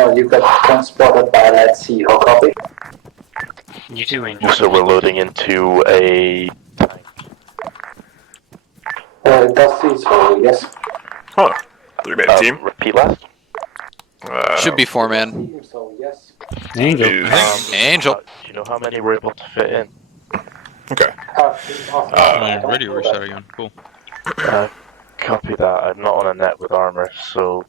You got transported by, let's see, how copy? You two Angel. So we're loading into a tank. It does seem so, yes. Huh. 3-man team? Repeat last? Should be 4-man. Seems so, yes. Angel. Angel. Do you know how many we're able to fit in? Okay. Ready to reset again. Cool. Copy that. I'm not on a net with armor, so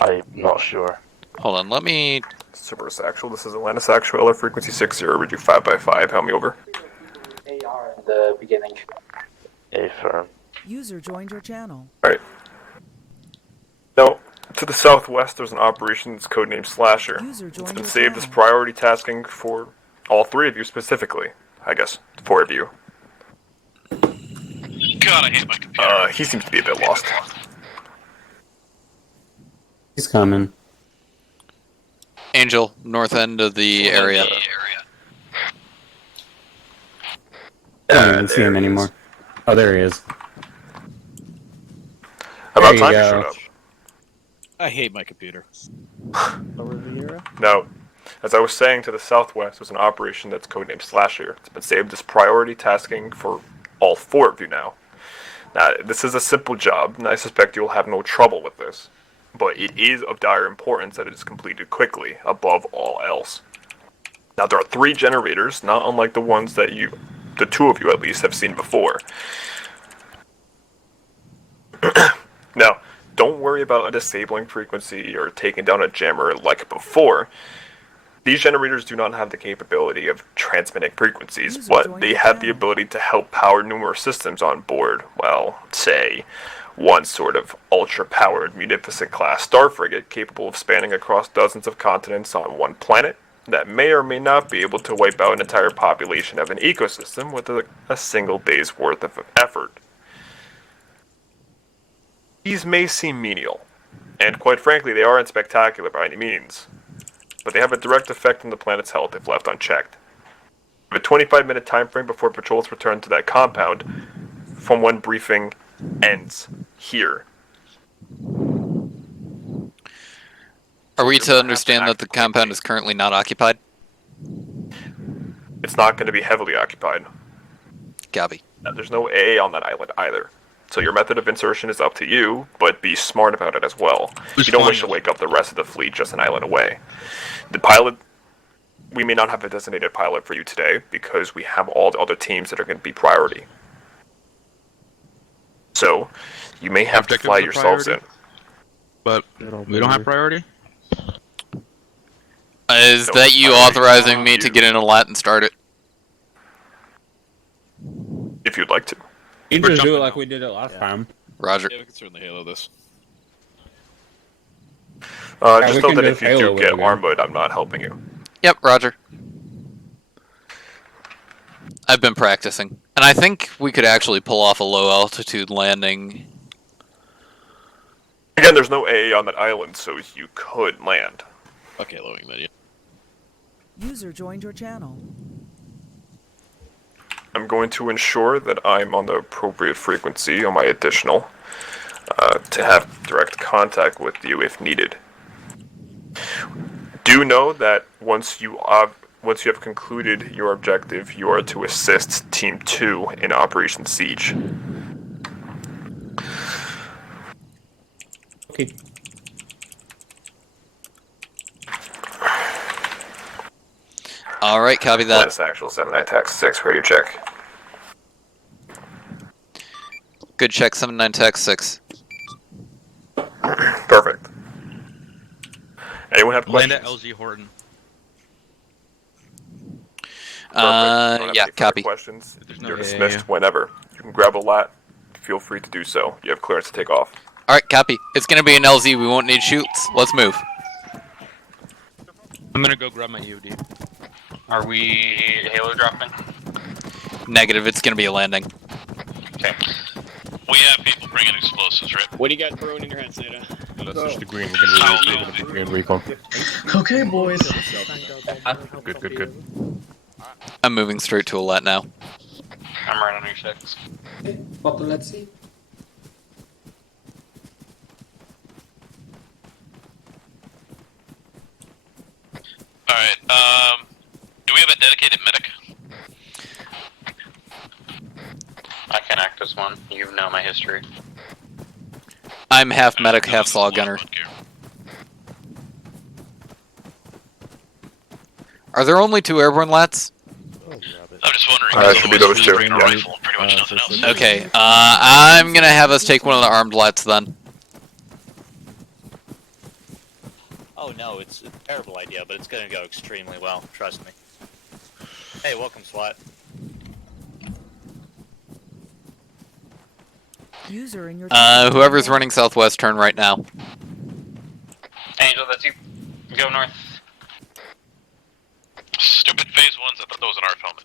I'm not sure. Hold on, let me... Cerberus Actual, this is Atlantis Actual, or frequency 60, redo 5x5, help me over. AR in the beginning. A firm. User joined your channel. Alright. Now, to the southwest, there's an operation that's codenamed Slasher. User It's joined been your saved as channel. priority tasking for all 3 of you specifically. I guess 4 of you. God, I hate my computer. He seems to be a bit lost. He's coming. Angel, north end of the area. I don't even see him anymore. Oh, there he is. About There time you you go. showed up. I hate my computer. Now, as I was saying, to the southwest was an operation that's codenamed Slasher. It's been saved as priority tasking for all 4 of you now. Now, this is a simple job, and I suspect you'll have no trouble with this. But it is of dire importance that it is completed quickly, above all else. Now, there are 3 generators, not unlike the ones that the 2 of you at least, have seen before. Now, don't worry about a disabling frequency or taking down a jammer like before. These generators do not have the capability of transmitting frequencies, but they have the ability to help power numerous systems on board. Well, say, one sort of ultra-powered munificent-class star frigate capable of spanning across dozens of continents on one planet that may or may not be able to wipe out an entire population of an ecosystem with a single day's worth of effort. These may seem menial, and quite frankly, they aren't spectacular by any means, but they have a direct effect on the planet's health if left unchecked. We have a 25-minute time frame before patrols return to that compound from when briefing ends here. Are we to understand that the compound is currently not occupied? It's not going to be heavily occupied. Copy. There's no AA on that island either. So your method of insertion is up to you, but be smart about it as well. You don't wish to wake up the rest of the fleet just an island away. The pilot, we may not have a designated pilot for you today because we have all the other teams that are going to be priority. So, you may have to fly yourselves in. But we don't have priority? Is that you authorizing me to get in a lat and start it? If you'd like to. You can just do it like we did it last time. Roger. Yeah, we can certainly halo this. Just we know can that do if you Halo do with get it again. armored, I'm not helping you. Yep, roger. I've been practicing. And I think we could actually pull off a low altitude landing. Again, there's no AA on that island, so you could land. Okay, haloing then, yeah. User joined your channel. I'm going to ensure that I'm on the appropriate frequency on my additional to have direct contact with you if needed. Do know that once you have concluded your objective, you are to assist Team 2 in Operation Siege. Okay. Alright, copy that. That's actual 79-6, ready to check. Good check, 79-6. Perfect. Anyone have Land questions? at LG Horton. Perfect. Don't have any Yeah, further copy. Questions? There's no You're AA. dismissed whenever. You can grab a lat. Feel free to do so. You have clearance to take off. Alright, copy. It's gonna be an LZ, we won't need shoots. Let's move. I'm gonna go grab my EOD. Are we halo dropping? Negative, it's gonna be a landing. Okay. We have people bringing explosives, right? What do you got thrown in your head, Zeta? Let's switch to green. We're gonna be green recon. Okay, boys. Good. I'm moving straight to a lat now. I'm running your checks. Bottom, let's see. Okay, do we have a dedicated medic? I can act as one. You know my history. I'm half medic, half saw gunner. Are there only 2 airborne lats? I'm just wondering. It should be those two. Bring a Yeah. rifle, pretty much nothing else. Okay, I'm gonna have us take one of the armed lats then. Oh no, it's a terrible idea, but it's gonna go extremely well. Trust me. Hey, welcome, SWAT. User in your Whoever's running southwest, turn right now. Angel, that's you. Go north. Stupid phase ones. I thought that was an ARF helmet.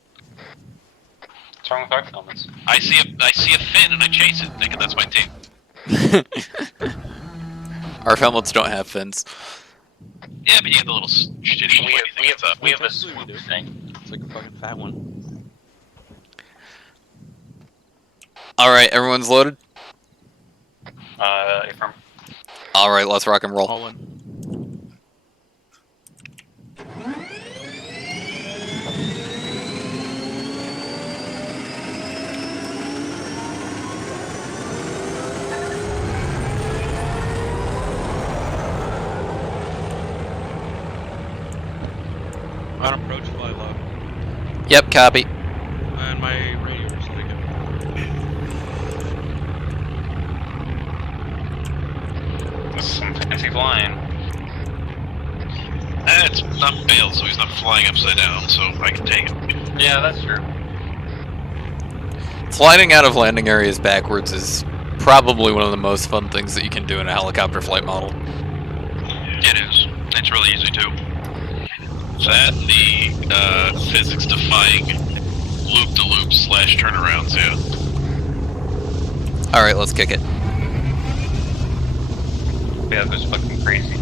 What's wrong with our helmets? I see a fin and I chase it, thinking that's my team. Our helmets don't have fins. Yeah, but you have the little shitty. We have a swoop thing. It's like a fucking fat one. Alright, everyone's loaded? Affirm. Alright, let's rock and roll. All in. On approach, fly low. Yep, copy. And my radio's taken. This is some fancy flying. It's not bailed, so he's not flying upside down, so I can take it. Yeah, that's true. Sliding out of landing areas backwards is probably one of the most fun things that you can do in a helicopter flight model. It is. It's really easy too. That and the physics defying loop-to-loop / turnarounds, yeah. Alright, let's kick it. Yeah, that was fucking crazy.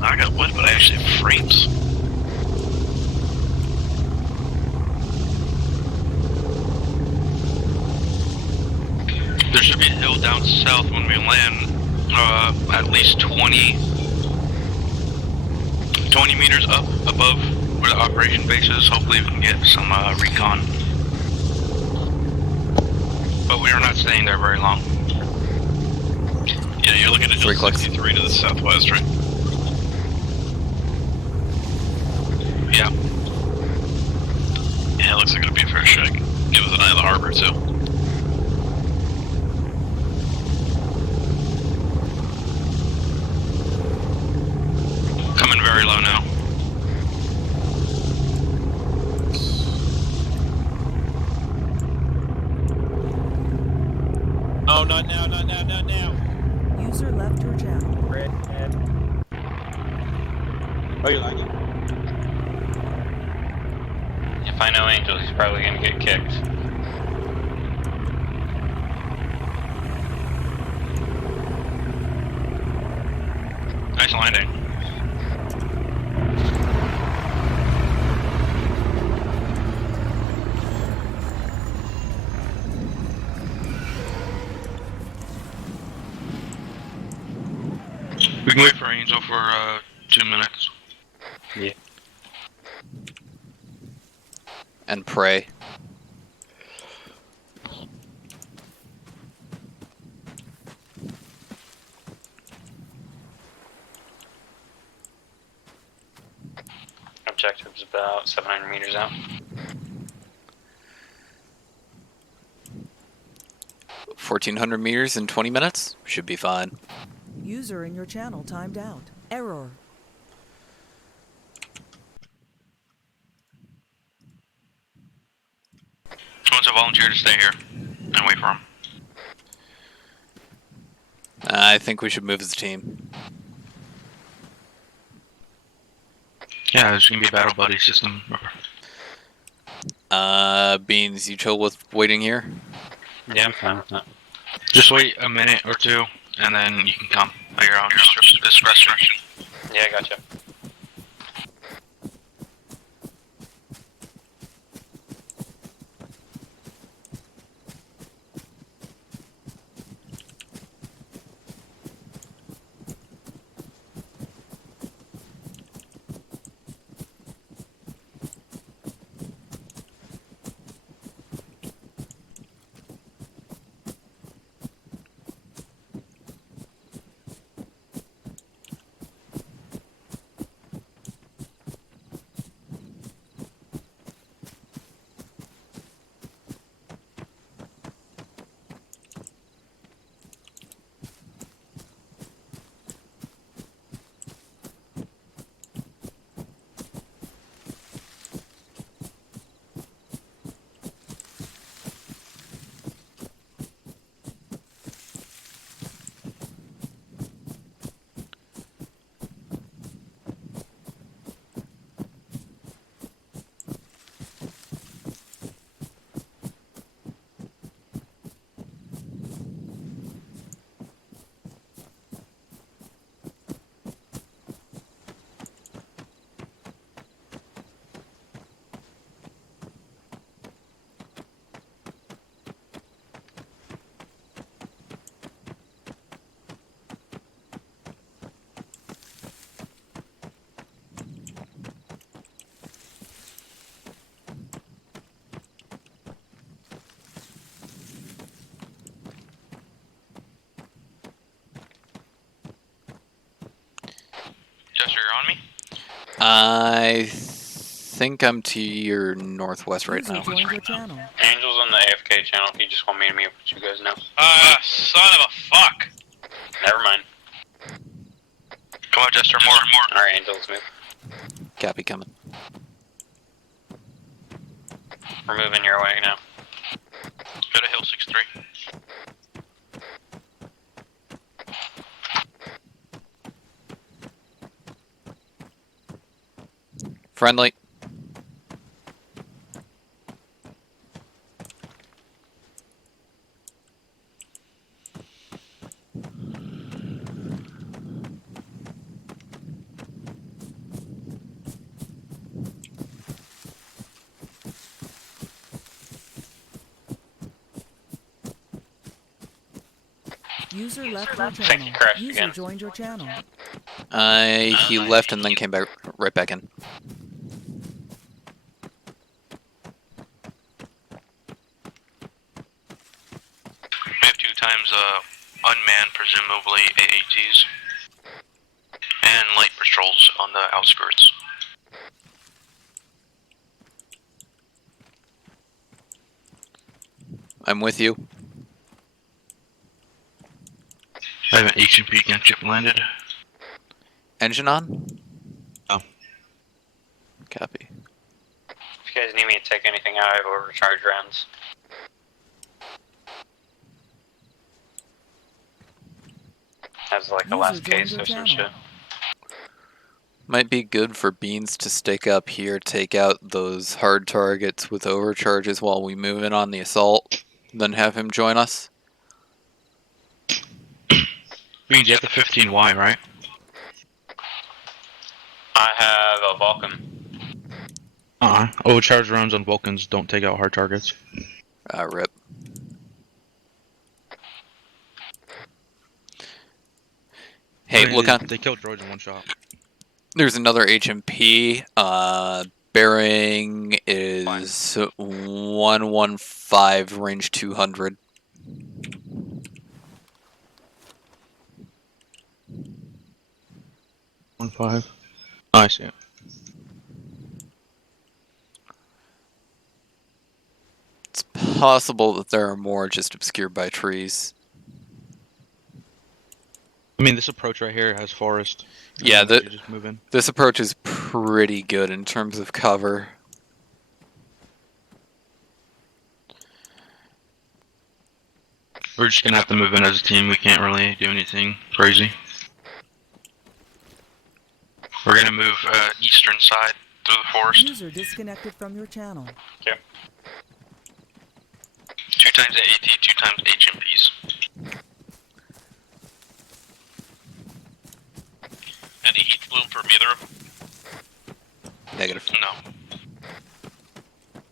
I got wood, but I actually have frames. There should be a hill down south when we land, at least 20 meters up above where the operation base is. Hopefully we can get some recon. But we are not staying there very long. Yeah, you're looking at Three just clicks. 63 to the southwest, right? Yeah. Yeah, it looks like it'll be a fair shake. Give us an eye of the harbor, too. Coming very low now. Oh, not now, not now, not now. User left your channel. Oh, you're lagging. If I know Angel, he's probably gonna get kicked. Nice landing. We can wait for Angel for 2 minutes. Yeah. And pray. Objective's about 700 meters out. 1,400 meters in 20 minutes? Should be fine. User in your channel timed out. Error. Who wants to volunteer to stay here and wait for him? I think we should move as a team. Yeah, there's gonna be a battle buddy system. Beans, you chill with waiting here? Yeah, I'm fine with that. Just wait a minute or two, and then you can come at your own discretion. Yeah, I gotcha. on me? I think I'm to your northwest right User now. joined your channel. Angel's on the AFK channel. He just want me to meet with you guys now. Son of a fuck. Never mind. Come on, Jester, more. Alright, Angel's move. Copy coming. We're moving your way now. Go to Hill 6-3. Friendly. User left your Think channel. he crashed User again. joined your channel. He left and then came back right back in. We have 2 times unmanned, presumably AATs, and light patrols on the outskirts. I'm with you. I have an H&P gunship landed. Engine on? Oh. Copy. If you guys need me to take anything out, I have overcharge rounds. That's like the User last joined case your or some channel. shit. Might be good for Beans to stake up here, take out those hard targets with overcharges while we move in on the assault, then have him join us. Beans, you have the 15Y, right? I have a Vulcan. Overcharged rounds on Vulcans don't take out hard targets. Rip. Hey, look on. They killed droids in one shot. There's another HMP. Bearing is 115, range 200. Oh, I see it. It's possible that there are more just obscured by trees. I mean, this approach right here has forest. Yeah, You just move in. this approach is pretty good in terms of cover. We're just gonna have to move in as a team. We can't really do anything crazy. We're gonna move eastern side through the forest. User disconnected from your channel. Okay. 2 times AAT, 2 times HMPs. Any heat bloom from either of them? Negative. No.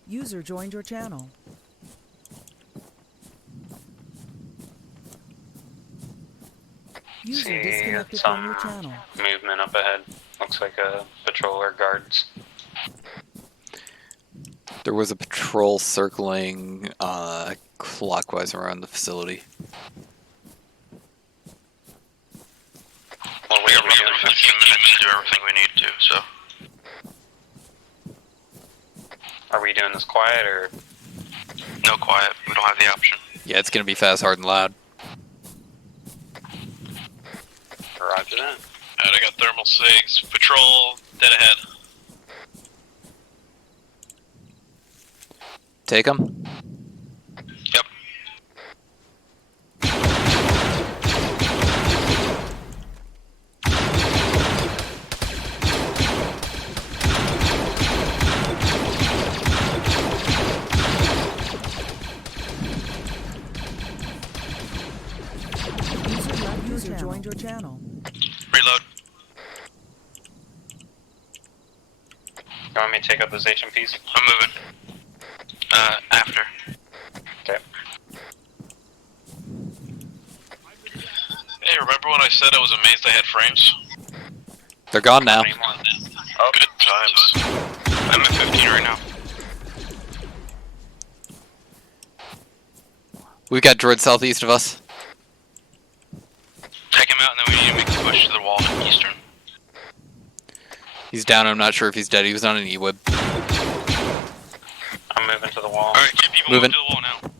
User joined your channel. User See disconnected from your some channel. movement up ahead. Looks like a patrol or guards. There was a patrol circling clockwise around the facility. Well, we have another 15 minutes to do everything we need to, so. Are we doing this quiet or? No quiet. We don't have the option. Yeah, it's gonna be fast, hard, and loud. Roger that. Alright, I got thermal sigs. Patrol, dead ahead. Take him. Yep. User joined your channel. Reload. You want me to take out those HMPs? I'm moving. After. Okay. Hey, remember when I said I was amazed I had frames? They're gone now. Oh, good times. I'm at 15 right now. We've got droids southeast of us. Take him out and then we need to make a push to the wall eastern. He's down. I'm not sure if he's dead. He was on an E-whip. I'm moving to the wall. Alright, keep you moving to the wall now.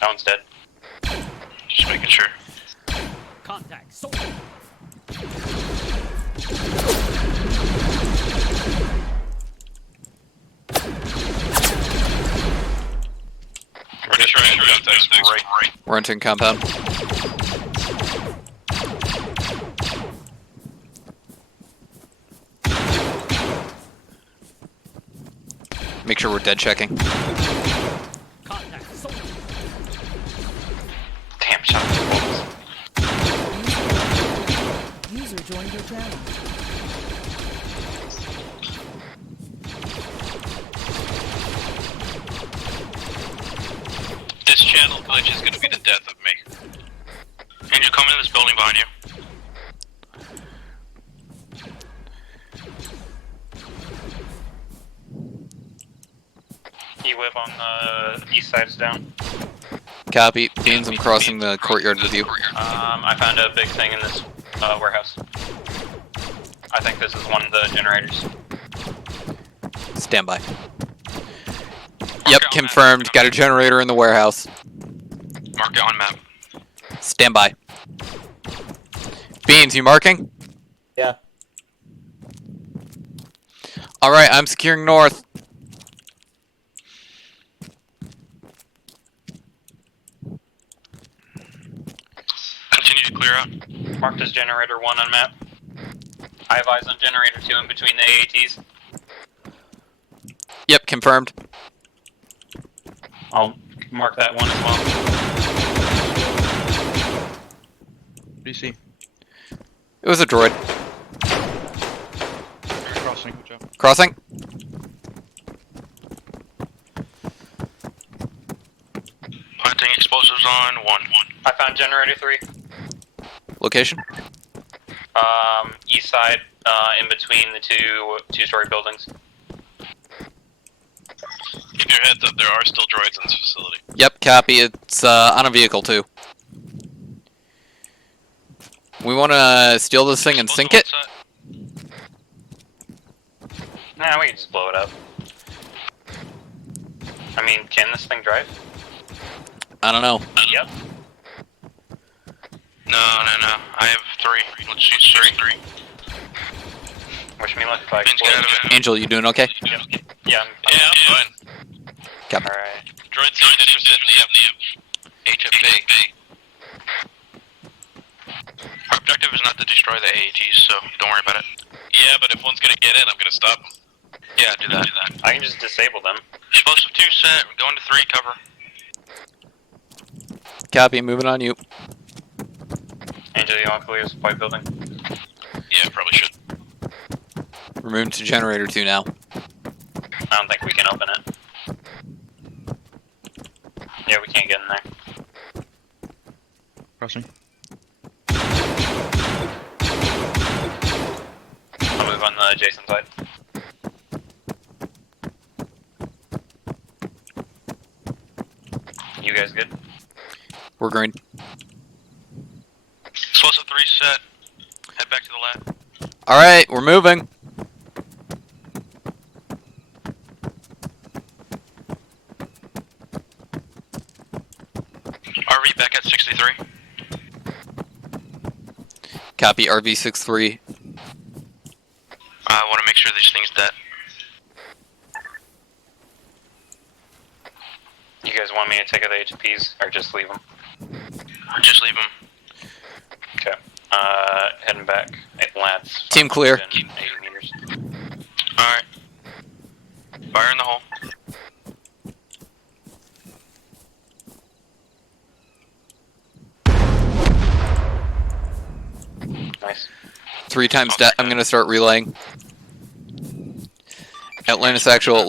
That one's dead. Just making sure. Contact. So We're just trying to shoot things right. We're entering compound. Make sure we're dead checking. contact. So Damn, shot the bolts. User joined your channel. This channel glitch is gonna be the death of me. Angel, come into this building behind you. E-whip on the east side is down. Copy. Beans, I'm crossing the courtyard with you. I found a big thing in this warehouse. I think this is one of the generators. Stand by. Yep, confirmed. Got a generator in the warehouse. Mark it on map. Stand by. Beans, you marking? Yeah. Alright, I'm securing north. Continue to clear out. Marked as generator 1 on map. I have eyes on generator 2 in between the AATs. Yep, confirmed. I'll mark that one as well. What do you see? It was a droid. Crossing, good job. Crossing. Planting explosives on 1. I found generator 3. Location. East side, in between the two-story buildings. Keep your heads up, there are still droids in this facility. Yep, copy. It's on a vehicle too. We want to steal this thing and sink it? Nah, we can just blow it up. I mean, can this thing drive? I don't know. Yep. No. I have 3. Let's shoot 3. Wish me luck if I Ben's get out of explode. it. Angel, you doing okay? Yeah, Yeah, I'm fine. Copy. Alright. Droid seems interested in the HFA. Our objective is not to destroy the AATs, so don't worry about it. Yeah, but if one's gonna get in, I'm gonna stop them. Yeah, do that. I can just disable them. Explosive 2 set, we're going to 3, cover. Copy, moving on you. Angel, you want to clear this white building? Yeah, probably should. We're moving to generator 2 now. I don't think we can open it. Yeah, we can't get in there. Crossing. I'll move on the adjacent side. You guys good? We're green. Explosive 3 set, head back to the lab. Alright, we're moving. RV back at 63. Copy, RV-63. I want to make sure these things dead. You guys want me to take out the HPs or just leave them? Just leave them. Okay. Heading back. Labs. Team clear. 80 meters. Alright. Fire in the hole. Nice. 3 times death. I'm gonna start relaying. Atlantis Actual,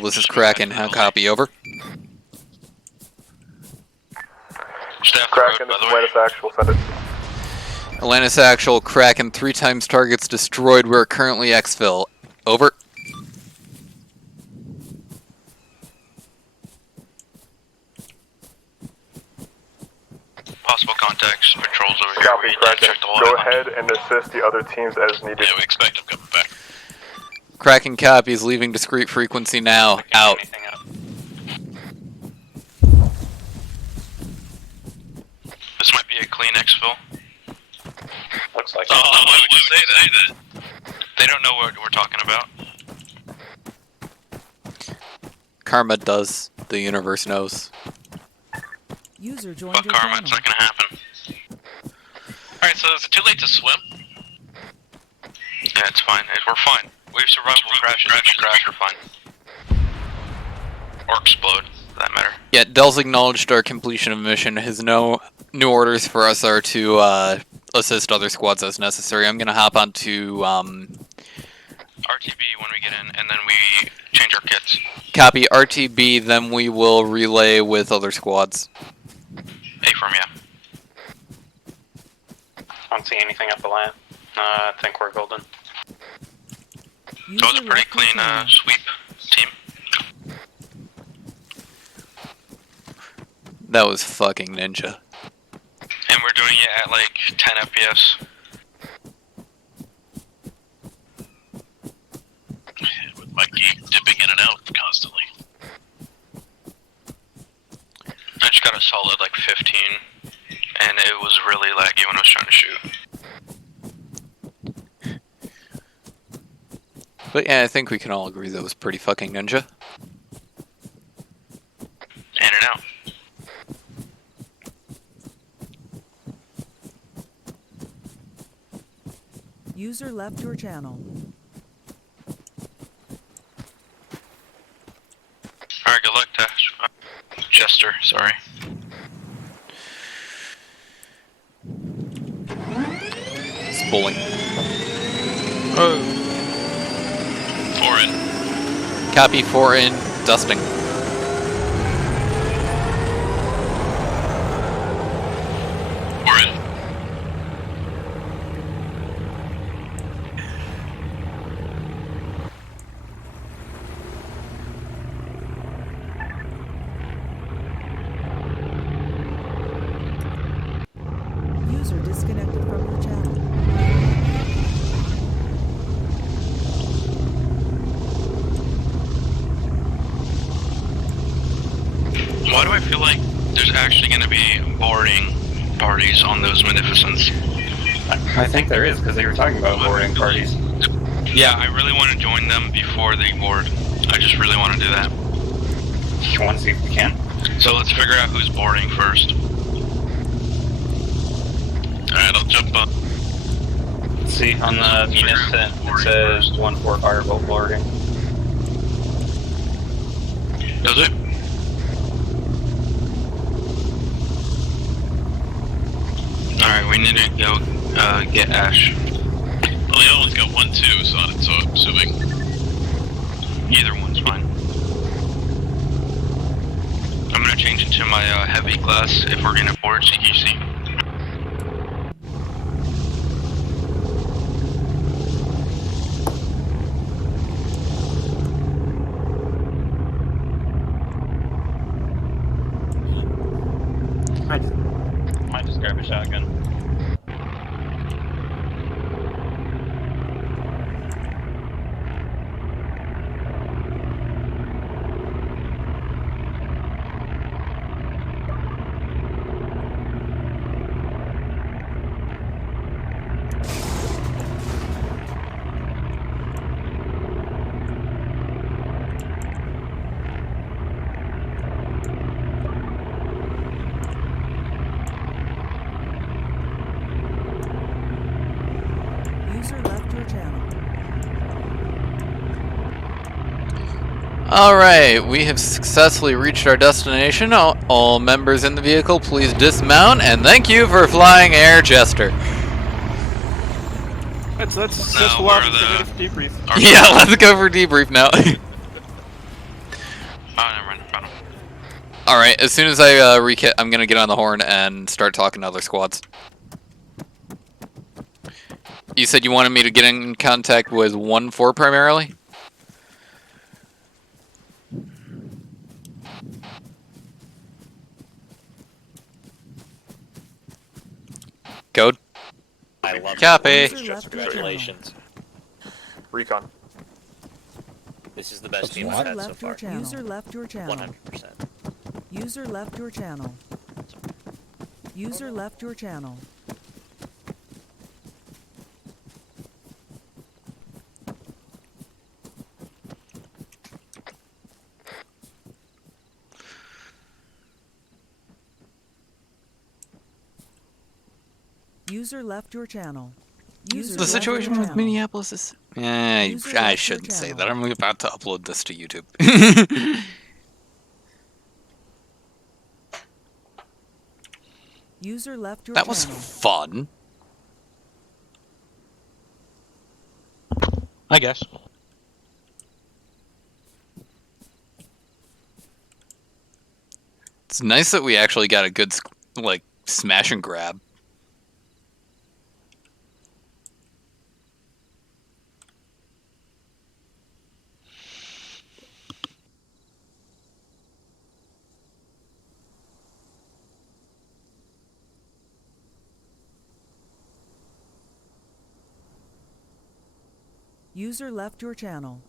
this is Kraken. How copy, over? Staff Kraken, road, this by is the way. Atlantis Actual, send it. Atlantis Actual, Kraken, 3 times targets destroyed. We're currently exfil. Over. possible contacts, patrols over here. Copy, We Kraken. check the water. Go ahead and assist the other teams as needed. Yeah, we expect them coming back. Kraken copies, leaving discrete frequency now. Out. This might be a clean exfil. Looks like Oh, why would you say that? They don't know what we're talking about. Karma does. The universe knows. User joined Fuck your karma, channel. it's not gonna happen. Alright, so is it too late to swim? Yeah, it's fine. We're fine. We've survived crashes. If we crash, we're fine. Or explode, for that matter. Yeah, Dell's acknowledged our completion of mission. His new orders for us are to assist other squads as necessary. I'm gonna hop onto RTB when we get in, and then we change our kits. copy RTB, then we will relay with other squads. A-firm, yeah. I don't see anything up the lamp. I think we're golden. That was a pretty clean sweep team. That was fucking ninja. And we're doing it at like 10 FPS. With my game dipping in and out constantly. I just got a solid like 15, and it was really laggy when I was trying to shoot. But yeah, I think we can all agree that was pretty fucking ninja. In and out. User left your channel. Alright, good luck, Tash. Jester, sorry. Spooling. Oh. 4 in. Copy 4 in, dusting. We're in. User disconnected from your channel. Why do I feel like there's actually going to be boarding parties on those Magnificents? I think there is, because they were talking about boarding parties. Yeah, I really want to join them before they board. I just really want to do that. You want to see if we can? So let's figure out who's boarding first. Alright, I'll jump up. See, on the Muniscent, it says 1-4 firebolt boarding. Does it? Alright, we need to go get Ash. Well, they only got 1 too, so I'm assuming either one's fine. I'm gonna change it to my heavy class if we're gonna board CQC. Might just grab a shotgun. User left your channel. Alright, we have successfully reached our destination. All members in the vehicle, please dismount, and thank you for flying Air Jester. Let's No, go we're out and debrief. Yeah, let's go for debrief now. Oh, never mind, found him. Alright, as soon as I rekit, I'm gonna get on the horn and start talking to other squads. You said you wanted me to get in contact with 1-4 primarily? Code. I love Copy. it. User left your channel. Congratulations. Recon. This is the best team User I've had so left your far. channel. User left your channel. 100%. User left your channel. User left your channel. User left your channel. User The left your situation with channel. Minneapolis is... User I left your shouldn't say channel. that. I'm about to upload this to YouTube. User left your That was channel. fun. I guess. It's nice that we actually got a good, like, smash and grab. User left your channel.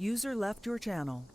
User left your channel.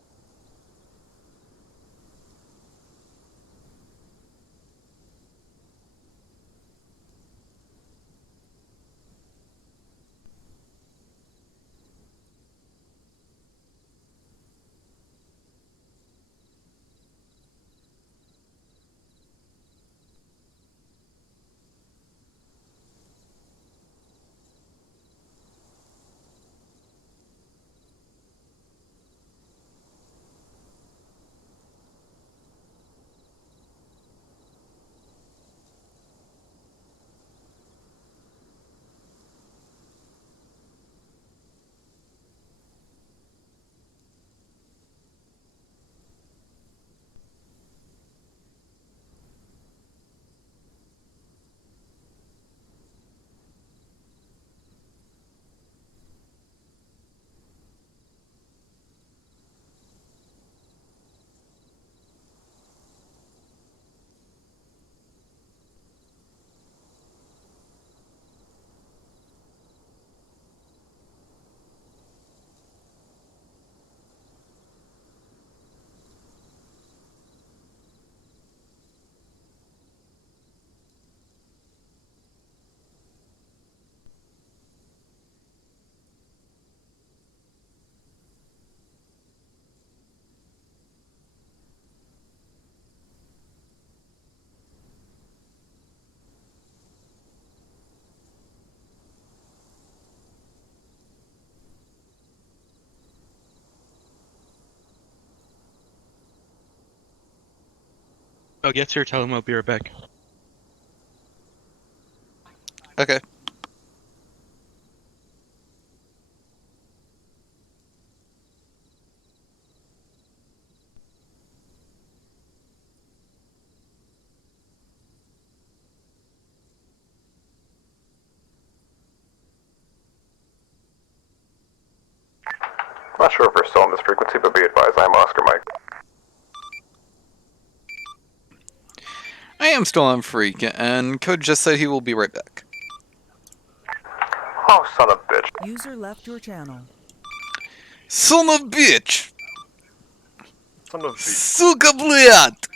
I'll get here, tell him I'll be right back. Okay. Not sure if we're still on this frequency, but be advised, I'm Oscar Mike. I am still on Freak, and Code just said he will be right back. Oh, son of a bitch. User left your channel. Son of bitch! Son of a Сука, блядь!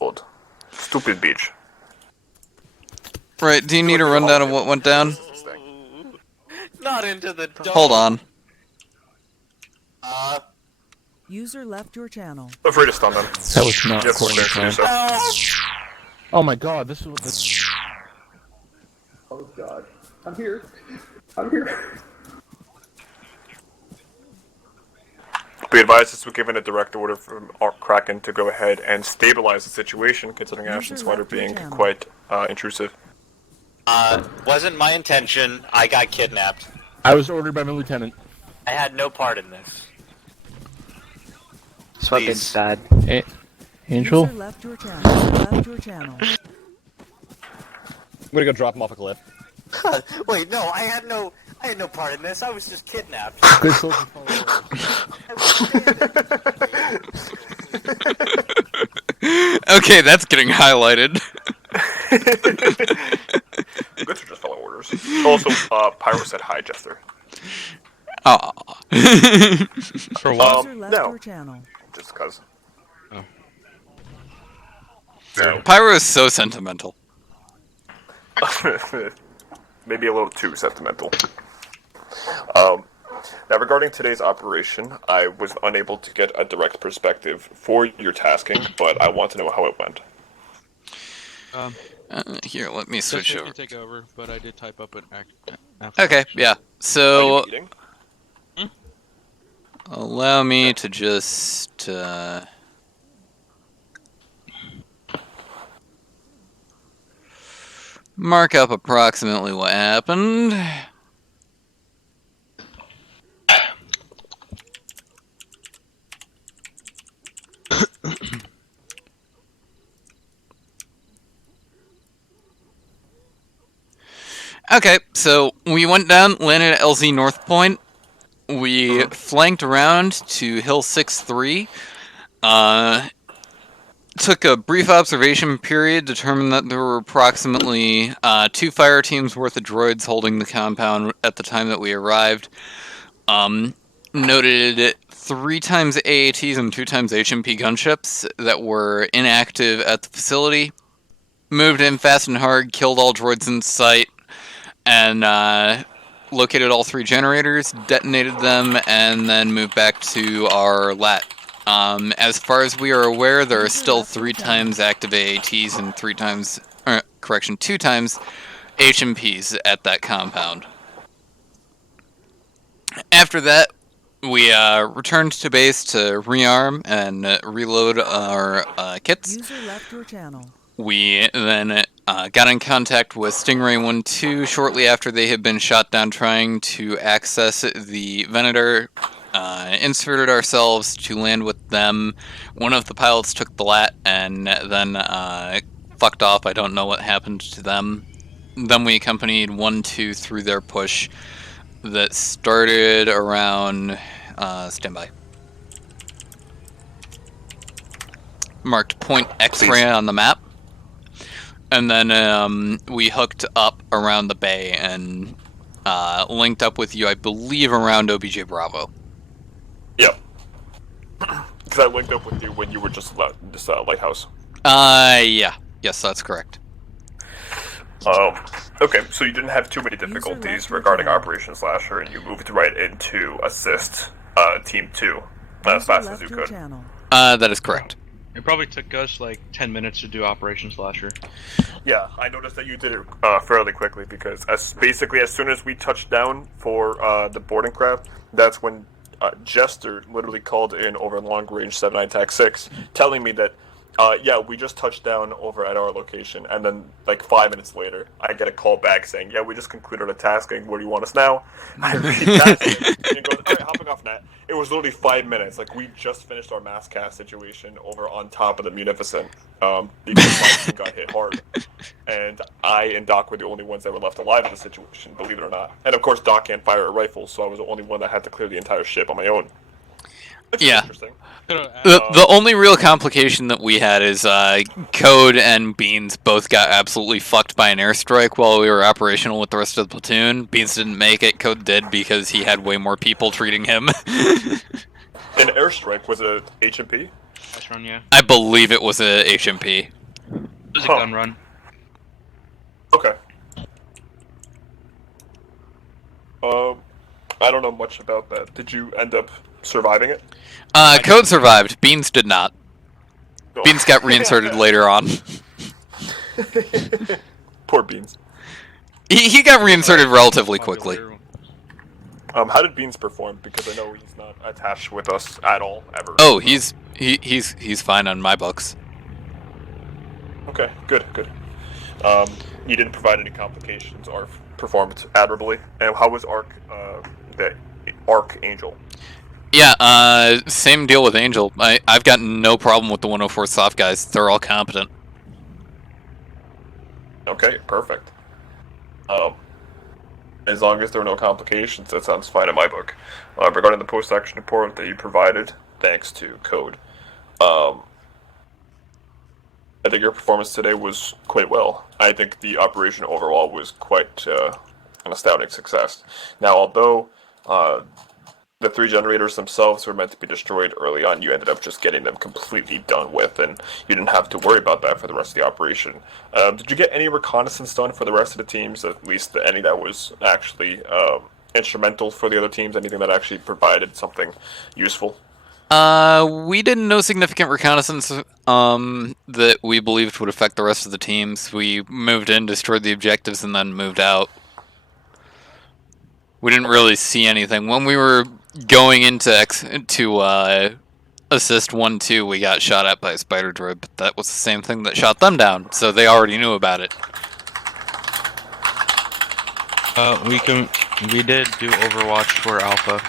old. Stupid beach. Right, do you need a rundown of what went down? Not into the dome. Hold on. User left your channel. Feel free to stun them. That was not Yes, according to spare plan. yourself. Oh my god, this is what this. Oh god. I'm here. I'm here. Be advised this was given a direct order from Kraken to go ahead and stabilize the situation, considering User Ashton Swider left your being channel. quite intrusive. Wasn't my intention. I got kidnapped. I was ordered by my lieutenant. I had no part in this. Sweatband's bad. Hey, Angel? User left your channel. Left your channel. I'm gonna go drop him off a cliff. Wait, no, I had no part in this. I was just kidnapped. Good soldier follow Okay, that's getting highlighted. Good to just follow orders. Also, Pyro said hi, Jester. Aw. For what? User left no. your channel. Just cause. Oh. So, Pyro is so sentimental. maybe a little too sentimental. Now, regarding today's operation, I was unable to get a direct perspective for your tasking, but I want to know how it went. Here, let me switch Just over. take over, but I did type up an Okay, yeah. Are So, you eating? allow me to just, mark up approximately what happened. Okay, so we went down, landed at LZ North Point. We flanked around to Hill 6-3. Took a brief observation period, determined that there were approximately 2 fire teams worth of droids holding the compound at the time that we arrived. Noted 3 times AATs and 2 times HMP gunships that were inactive at the facility. Moved in fast and hard, killed all droids in sight, and located all 3 generators, detonated them, and then moved back to our LAT. As far as we are aware, there are still 3 times active AATs and 2 times HMPs at that compound. After that, we returned to base to rearm and reload our kits. User left your channel. We then got in contact with Stingray 1-2 shortly after they had been shot down trying to access the Venator. Inserted ourselves to land with them. One of the pilots took the LAT and then fucked off. I don't know what happened to them. Then we accompanied 1-2 through their push that started around standby. Marked point X-ray on the map. And then we hooked up around the bay and linked up with you, I believe, around OBJ Bravo. Yep. Because I linked up with you when you were just lighthouse. Yeah. Yes, that's correct. Okay, so you didn't have too many difficulties regarding Operation Slasher, and you moved right into assist Team 2 as fast as you could. That is correct. It probably took us like 10 minutes to do Operation Slasher. Yeah, I noticed that you did it fairly quickly because basically as soon as we touched down for the boarding craft, that's when Jester literally called in over long range 79 TAC 6, telling me that yeah, we just touched down over at our location, and then like 5 minutes later, I get a call back saying, yeah, we just concluded a tasking, where do you want us now? I read tasking, and he goes, alright, hopping off net. It was literally 5 minutes, like we just finished our mass cast situation over on top of the Munificent, because my team got hit hard. And I and Doc were the only ones that were left alive in the situation, believe it or not. And of course, Doc can't fire a rifle, so I was the only one that had to clear the entire ship on my own. Which is interesting. The only real complication that we had is Code and Beans both got absolutely fucked by an airstrike while we were operational with the rest of the platoon. Beans didn't make it, Code did because he had way more people treating him. An airstrike was a HMP? Nice run, yeah. I believe it was a HMP. It was a gun run. Okay. I don't know much about that. Did you end up surviving it? Code survived. Beans did not. Oh. Beans got reinserted later on. Poor Beans. He got reinserted relatively quickly. How did Beans perform? Because I know he's not attached with us at all, ever. Oh, he's fine on my books. Okay, good. He didn't provide any complications or performed admirably. And how was the Archangel? Yeah, same deal with Angel. I've got no problem with the 104 soft guys. They're all competent. Okay, perfect. As long as there are no complications, that sounds fine in my book. Regarding the post-action report that you provided, thanks to Code, I think your performance today was quite well. I think the operation overall was quite an astounding success. Now, although the 3 generators themselves were meant to be destroyed early on, you ended up just getting them completely done with, and you didn't have to worry about that for the rest of the operation. Did you get any reconnaissance done for the rest of the teams, at least any that was actually instrumental for the other teams, anything that actually provided something useful? We did no significant reconnaissance that we believed would affect the rest of the teams. We moved in, destroyed the objectives, and then moved out. We didn't really see anything. When we were going into assist 1-2, we got shot at by a spider droid, but that was the same thing that shot them down, so they already knew about it. We did do Overwatch for Alpha.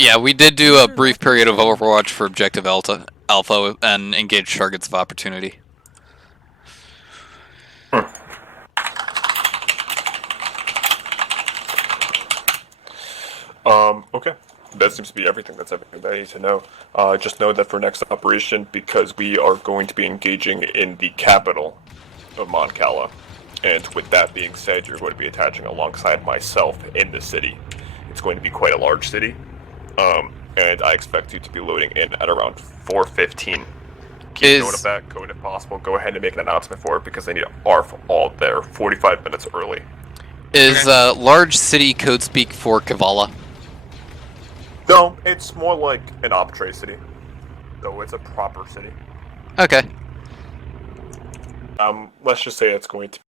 Yeah, we did do a brief period of Overwatch for Objective Alpha and engage targets of opportunity. Okay. That seems to be everything. That's everything that I need to know. Just know that for next operation, because we are going to be engaging in the capital of Mon Cala, and with that being said, you're going to be attaching alongside myself in the city. It's going to be quite a large city, and I expect you to be loading in at around 4:15. Keep note of that. Code if possible. Go ahead and make an announcement for it because they need ARF all there 45 minutes early. Is large city code speak for Kavala? No, it's more like an optre city. So it's a proper city. Okay. Let's just say it's going to